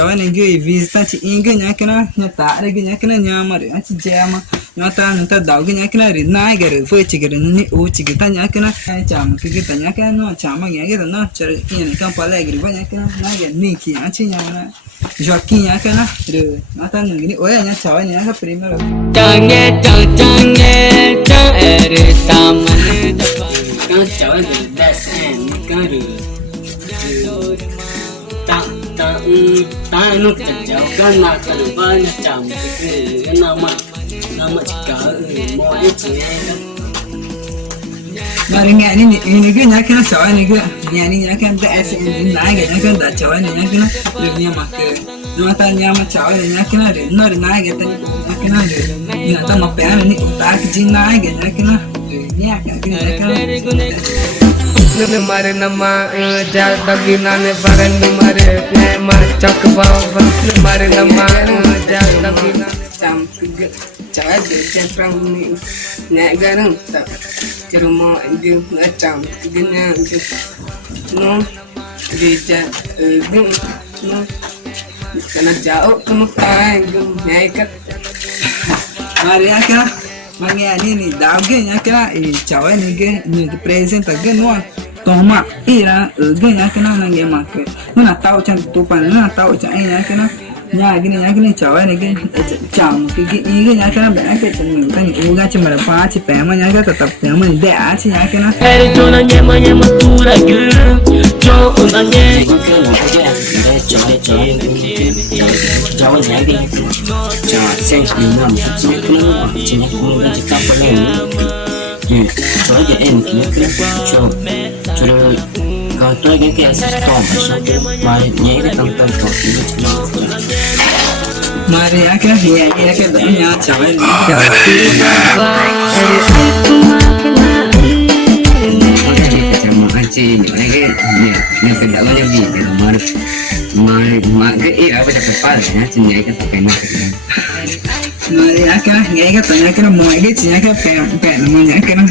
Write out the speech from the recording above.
chawa ni gue visita ci inge nyakana nyata rege nyakana nyamare aci jama nyata nyata dauge nyakana ri na gere fo ci gere ni o ci gita nyakana chama ki gita nyakana no chama ngege no chare ni kan pala gere ba nyakana na ge ni ki aci nyamana Joaquim nyakana re nyata ngini oya nya chawa ni nyaka primero change chang ere tamane kan chawa de besen kan ru ta nuk chao kan na kan ba na cham ke nama chika mo e chi Mari ngani ni gue nyakana chawa ni gue ngani nyakana da es ni na ge nyakana da chawa ni nyakana re nyama ke nyata nyama chawa ni nyakana re no re na ge ta nyakana re nyata ma pe ni ta ki jin na ge nyakana nyakana Mare nama jada ginane baran mare ma chak bawa mare nama jada ginane Jam juga cara dia jam ni nak garang tak ceruma dia nak jam dia no dia no kena jauh ke Mekah naik kat Mari nyakana mangi ani ni dauge nyakana chawa ni ge ni presenta ge no toma ira ge nyakana nange make na tau chan tupan na tau chan nyakana nyagini chawa ni ge cham ki ge nyakana ba ke chen kan uga chimara pa chi pema nyaka tatap pema ni de a chi nyakana ere jona nyema tura ge jo una nye Jawa jadi jangan sensi nam sebelum cina kuno dan cita pelan ni coba je ni coba kalau tu lagi ke asas tom mari ni kita tentang tom mari nyakana ya ke da nya chawa ni ni kena lagi ni mar ke apa cakap padanya cina ke tak kena mari nyakana ngega tanya kana mo ge chi nyaka pe mo nyakana